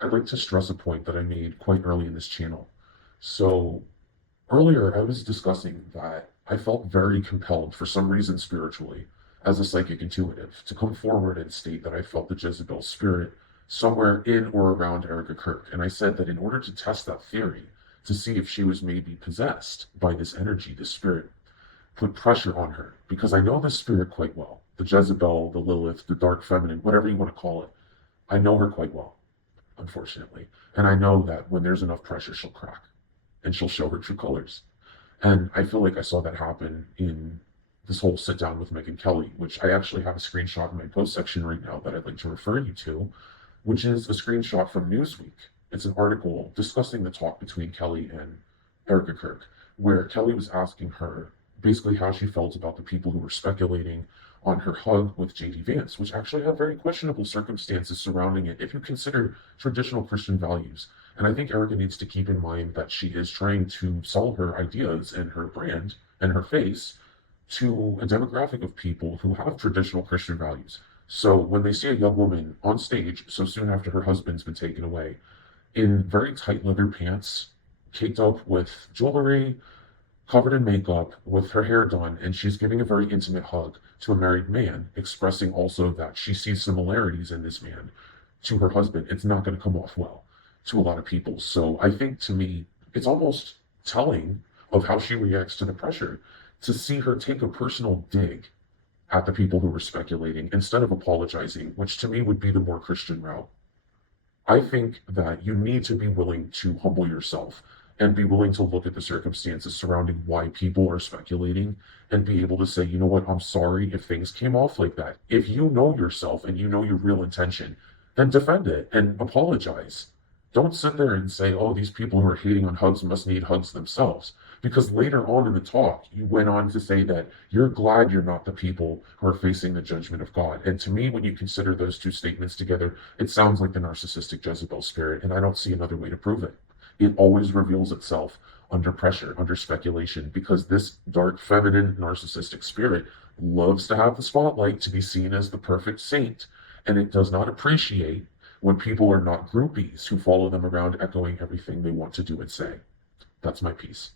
I'd like to stress a point that I made quite early in this channel. So, earlier I was discussing that I felt very compelled for some reason spiritually, as a psychic intuitive, to come forward and state that I felt the Jezebel spirit somewhere in or around Erika Kirk. And I said that in order to test that theory, to see if she was maybe possessed by this energy, this spirit, put pressure on her, because I know this spirit quite well. The Jezebel, the Lilith, the dark feminine, whatever you want to call it. I know her quite well, unfortunately. And I know that when there's enough pressure, she'll crack and she'll show her true colors. And I feel like I saw that happen in this whole sit down with Megyn Kelly, which I actually have a screenshot in my post section right now that I'd like to refer you to, which is a screenshot from Newsweek. It's an article discussing the talk between Kelly and Erika Kirk, where Kelly was asking her basically how she felt about the people who were speculating on her hug with JD Vance, which actually had very questionable circumstances surrounding it if you consider traditional Christian values. And I think Erica needs to keep in mind that she is trying to sell her ideas and her brand and her face to a demographic of people who have traditional Christian values. So when they see a young woman on stage so soon after her husband's been taken away, in very tight leather pants, caked up with jewelry, covered in makeup, with her hair done, and she's giving a very intimate hug to a married man, expressing also that she sees similarities in this man to her husband, it's not going to come off well to a lot of people. So I think to me, it's almost telling of how she reacts to the pressure to see her take a personal dig at the people who were speculating instead of apologizing, which to me would be the more Christian route. I think that you need to be willing to humble yourself and be willing to look at the circumstances surrounding why people are speculating and be able to say, you know what, I'm sorry if things came off like that. If you know yourself and you know your real intention, then defend it and apologize. Don't sit there and say, oh, these people who are hating on hugs must need hugs themselves. Because later on in the talk, you went on to say that you're glad you're not the people who are facing the judgment of God. And to me, when you consider those two statements together, it sounds like the narcissistic Jezebel spirit, and I don't see another way to prove it. It always reveals itself under pressure, under speculation, because this dark, feminine, narcissistic spirit loves to have the spotlight to be seen as the perfect saint, and it does not appreciate when people are not groupies who follow them around echoing everything they want to do and say. That's my piece.